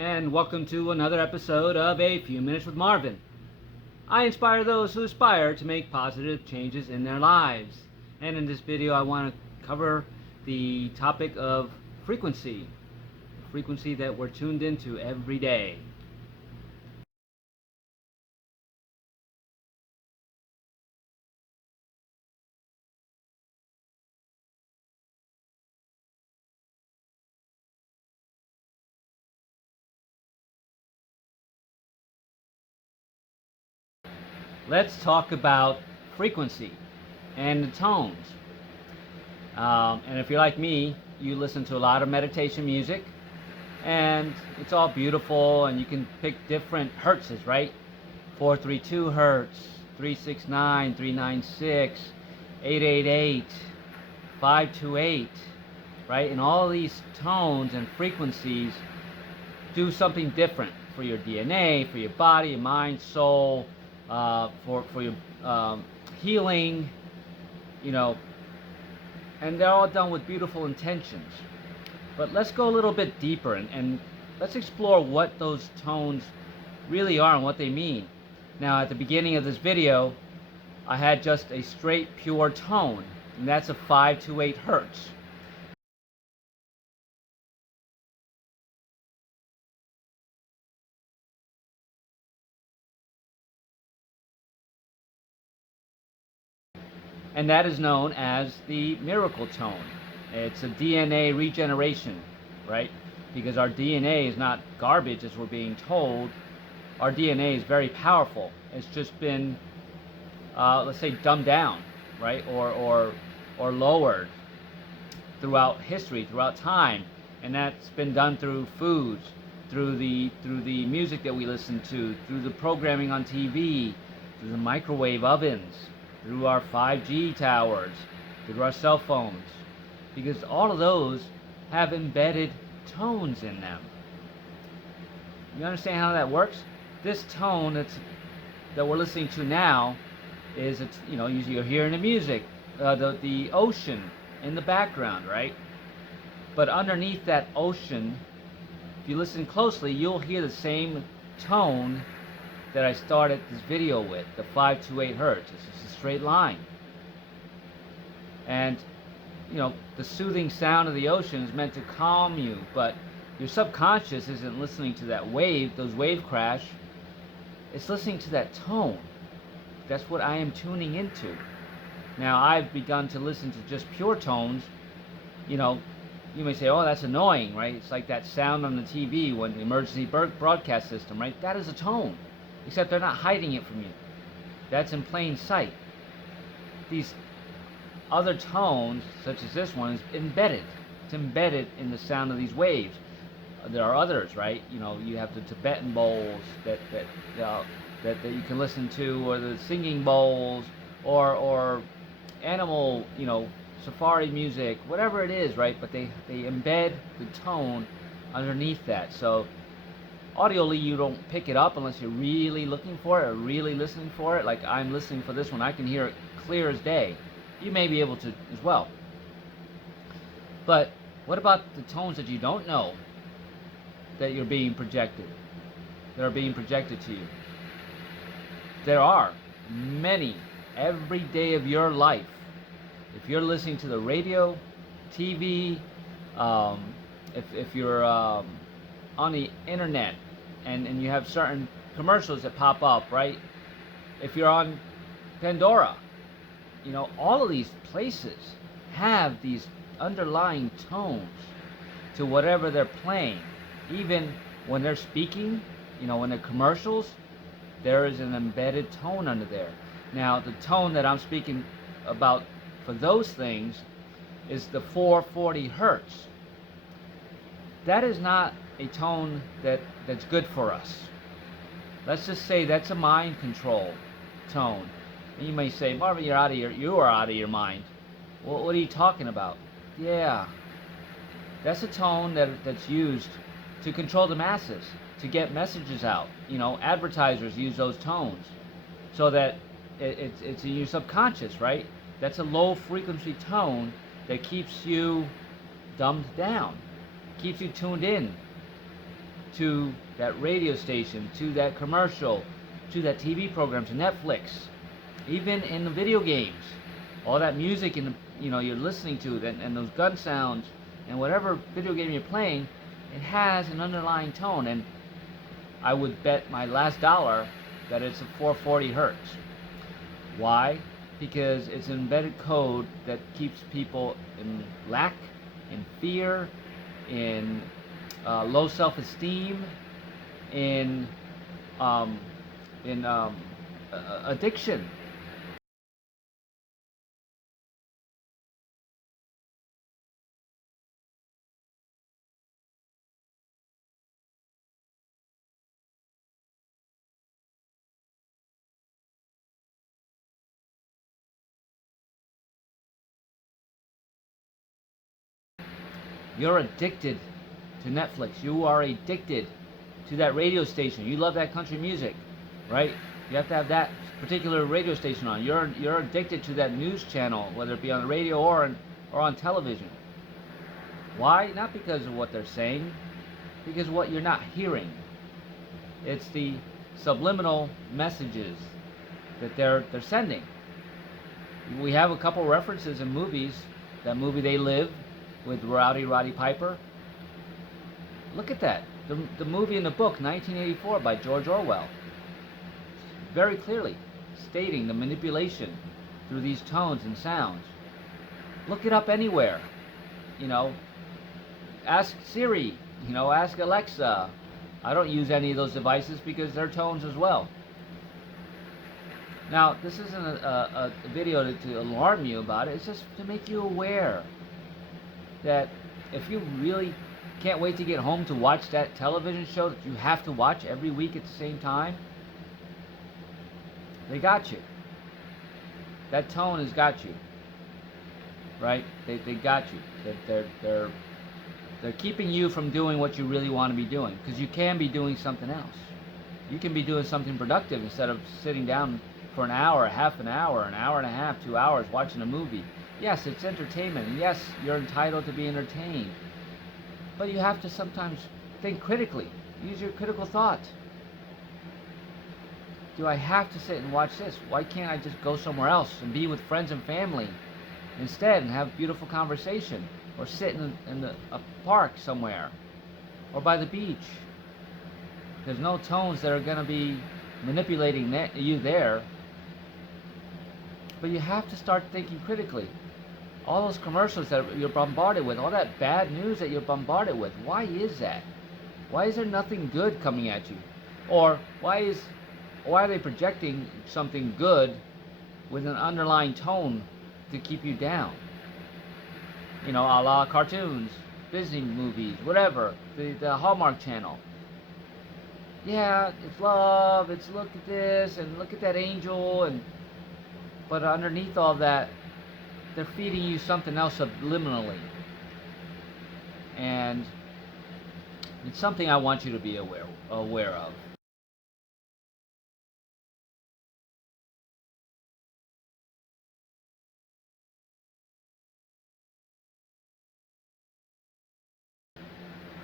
and welcome to another episode of A Few Minutes with Marvin. I inspire those who aspire to make positive changes in their lives. And in this video, I want to cover the topic of frequency, the frequency that we're tuned into every day. Let's talk about frequency and the tones. And if you're like me, you listen to a lot of meditation music, and it's all beautiful, and you can pick different hertzes, right? 432 hertz, 369, 396, 888, 528, right? And all these tones and frequencies do something different for your DNA, for your body, your mind, soul, for your healing, and they're all done with beautiful intentions. But let's go a little bit deeper and let's explore what those tones really are and what they mean. Now, at the beginning of this video, I had just a straight, pure tone, and that's a 528 hertz. And that is known as the miracle tone. It's a DNA regeneration, right? Because our DNA is not garbage, as we're being told. Our DNA is very powerful. It's just been, let's say, dumbed down, right? Or lowered throughout history, throughout time. And that's been done through foods, through the music that we listen to, through the programming on TV, through the microwave ovens, through our 5G towers, through our cell phones, because all of those have embedded tones in them. You understand how that works? This tone that we're listening to now is, usually you're hearing the music, the ocean in the background, right? But underneath that ocean, if you listen closely, you'll hear the same tone that I started this video with, the 528 hertz. It's just a straight line. And, the soothing sound of the ocean is meant to calm you, but your subconscious isn't listening to that wave, those wave crash. It's listening to that tone. That's what I am tuning into. Now, I've begun to listen to just pure tones. You may say, oh, that's annoying, right? It's like that sound on the TV when the emergency broadcast system, right? That is a tone. Except they're not hiding it from you. That's in plain sight. These other tones, such as this one, is embedded. It's embedded in the sound of these waves. There are others, right? You have the Tibetan bowls that you can listen to, or the singing bowls, or animal, safari music, whatever it is, right? But they embed the tone underneath that. So audially, you don't pick it up unless you're really looking for it or really listening for it. Like I'm listening for this one, I can hear it clear as day. You may be able to as well. But what about the tones that you don't know that you're being projected, that are being projected to you? There are many every day of your life. If you're listening to the radio, TV, if you're on the internet and you have certain commercials that pop up, right? If you're on Pandora, all of these places have these underlying tones to whatever they're playing. Even when they're speaking, when they're commercials, there is an embedded tone under there. Now, the tone that I'm speaking about for those things is the 440 hertz. That is not a tone that's good for us. Let's just say that's a mind control tone. And you may say, Marvin, you are out of your mind. Well, what are you talking about? Yeah, that's a tone that's used to control the masses, to get messages out. Advertisers use those tones so that it's in your subconscious, right? That's a low frequency tone that keeps you dumbed down, keeps you tuned in. to that radio station, to that commercial, to that TV program, to Netflix, even in the video games. All that music and you're listening to it, and those gun sounds, and whatever video game you're playing, it has an underlying tone. And I would bet my last dollar that it's a 440 hertz. Why? Because it's an embedded code that keeps people in lack, in fear, in low self-esteem, in addiction. You're addicted to Netflix. You are addicted to that radio station. You love that country music, right? You have to have that particular radio station on. You're addicted to that news channel, whether it be on the radio or on television. Why? Not because of what they're saying, because of what you're not hearing. It's the subliminal messages that they're sending. We have a couple references in movies. That movie They Live with Roddy Piper. Look at that. The movie and the book, 1984, by George Orwell, very clearly stating the manipulation through these tones and sounds. Look it up anywhere. Ask Siri, ask Alexa. I don't use any of those devices because they're tones as well. Now, this isn't a video to alarm you about it. It's just to make you aware that if you really can't wait to get home to watch that television show that you have to watch every week at the same time, they got you. That tone has got you, right? They got you. They're keeping you from doing what you really want to be doing, because you can be doing something else. You can be doing something productive instead of sitting down for an hour, half an hour and a half, 2 hours watching a movie. Yes, it's entertainment, and yes, you're entitled to be entertained. But you have to sometimes think critically. Use your critical thought. Do I have to sit and watch this? Why can't I just go somewhere else and be with friends and family instead and have beautiful conversation? Or sit in a park somewhere, or by the beach. There's no tones that are going to be manipulating you there. But you have to start thinking critically. All those commercials that you're bombarded with, all that bad news that you're bombarded with, why is that? Why is there nothing good coming at you? Or why are they projecting something good with an underlying tone to keep you down? A la cartoons, Disney movies, whatever, the Hallmark Channel. Yeah, it's love, it's look at this, and look at that angel, but underneath all that, they're feeding you something else subliminally. And it's something I want you to be aware of.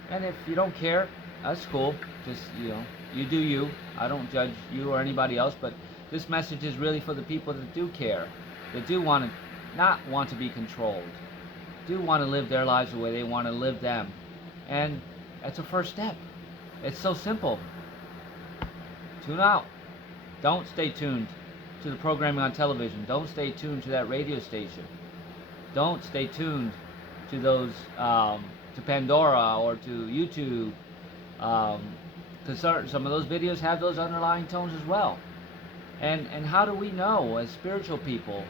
And if you don't care, that's cool. Just, you do you. I don't judge you or anybody else, but this message is really for the people that do care, that do not want to be controlled, do want to live their lives the way they want to live them. And that's a first step. It's so simple. Tune out. Don't stay tuned to the programming on television. Don't stay tuned to that radio station. Don't stay tuned to those to Pandora or to YouTube, because some of those videos have those underlying tones as well. And how do we know as spiritual people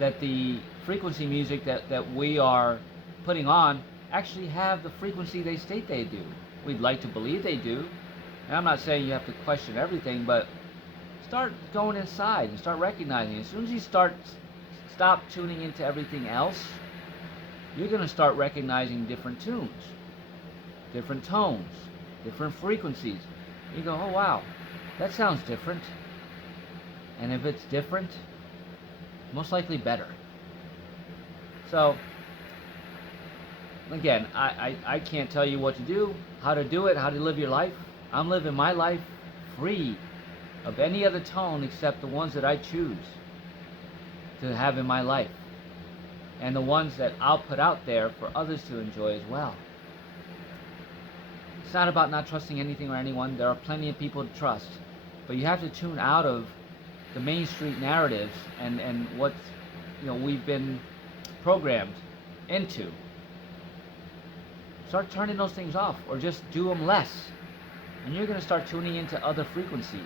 that the frequency music that we are putting on actually have the frequency they state they do? We'd like to believe they do. And I'm not saying you have to question everything, but start going inside and start recognizing. As soon as you stop tuning into everything else, you're going to start recognizing different tunes, different tones, different frequencies. You go, oh wow, that sounds different. And if it's different, most likely better. So Again, I can't tell you what to do, how to do it, how to live your life. I'm living my life free of any other tone except the ones that I choose to have in my life, and the ones that I'll put out there for others to enjoy as well. It's not about not trusting anything or anyone. There are plenty of people to trust, but you have to tune out of the Main Street narratives and what we've been programmed into. Start turning those things off, or just do them less, and you're going to start tuning into other frequencies.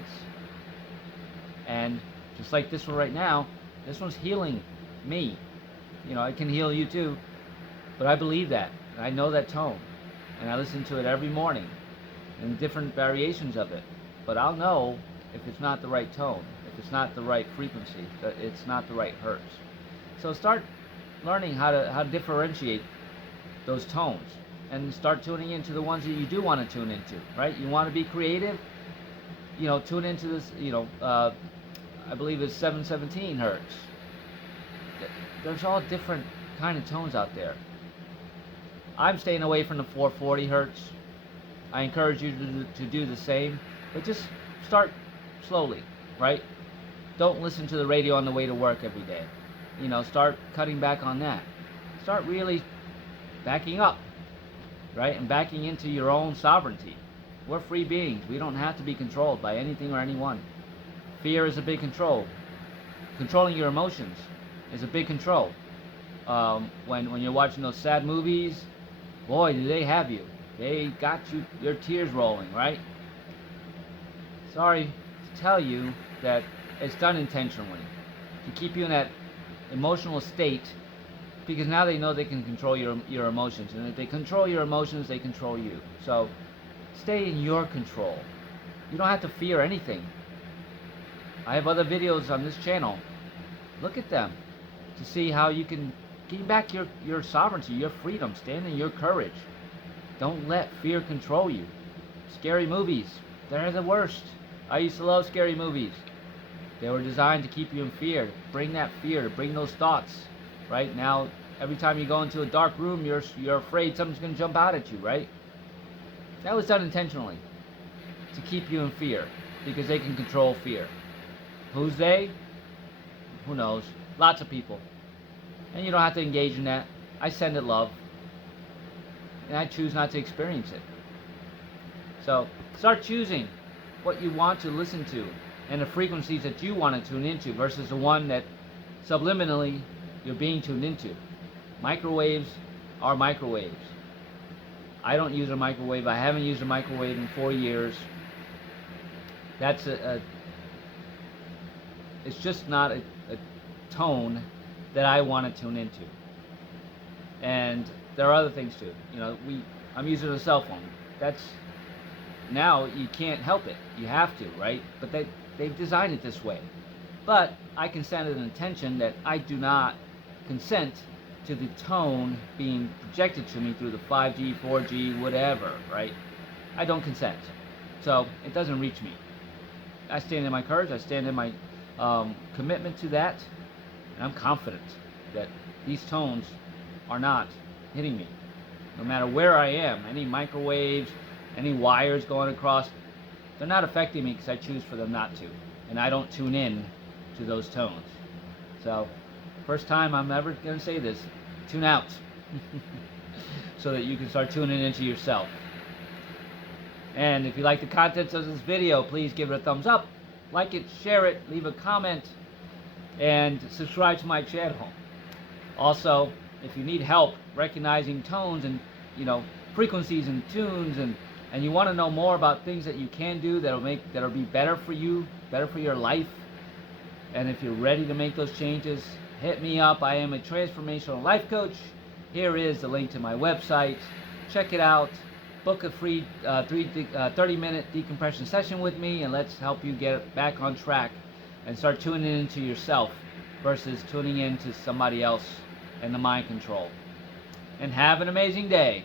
And just like this one right now, this one's healing me. It can heal you too, but I believe that. I know that tone, and I listen to it every morning and different variations of it. But I'll know if it's not the right tone, if it's not the right frequency, that it's not the right hertz. So start learning how to differentiate those tones, and start tuning into the ones that you do want to tune into, right? You want to be creative, tune into this, I believe it's 717 hertz. There's all different kind of tones out there. I'm staying away from the 440 hertz. I encourage you to do the same, but just start slowly, right? Don't listen to the radio on the way to work every day. Start cutting back on that. Start really backing up, right? And backing into your own sovereignty. We're free beings. We don't have to be controlled by anything or anyone. Fear is a big control. Controlling your emotions is a big control. When you're watching those sad movies, boy, do they have you. They got you, your tears rolling, right? Sorry to tell you that it's done intentionally to keep you in that emotional state, because now they know they can control your emotions, and if they control your emotions, they control you. So stay in your control. You don't have to fear anything. I have other videos on this channel. Look at them to see how you can gain back your sovereignty, your freedom. Stand in your courage. Don't let fear control you. Scary movies, they're the worst. I used to love scary movies. They were designed to keep you in fear, to bring that fear, to bring those thoughts. Right now, every time you go into a dark room, you're afraid something's going to jump out at you, right? That was done intentionally to keep you in fear, because they can control fear. Who's they? Who knows? Lots of people. And you don't have to engage in that. I send it love, and I choose not to experience it. So start choosing what you want to listen to and the frequencies that you want to tune into versus the one that subliminally you're being tuned into. Microwaves are microwaves. I don't use a microwave. I haven't used a microwave in 4 years. That's it's just not a tone that I want to tune into. And there are other things too. I'm using a cell phone. That's, now you can't help it. You have to, right? But they've designed it this way. But I can send an intention that I do not consent to the tone being projected to me through the 5G, 4G, whatever, right? I don't consent. So it doesn't reach me. I stand in my courage. I stand in my commitment to that. And I'm confident that these tones are not hitting me. No matter where I am, any microwaves, any wires going across, they're not affecting me because I choose for them not to. And I don't tune in to those tones. So, first time I'm ever going to say this, tune out. So that you can start tuning into yourself. And if you like the contents of this video, please give it a thumbs up, like it, share it, leave a comment, and subscribe to my channel. Also, if you need help recognizing tones and frequencies and tunes, and you want to know more about things that you can do that'll be better for you, better for your life, and if you're ready to make those changes, hit me up. I am a transformational life coach. Here is the link to my website. Check it out. Book a free 30-minute decompression session with me, and let's help you get back on track and start tuning into yourself versus tuning into somebody else and the mind control. And have an amazing day.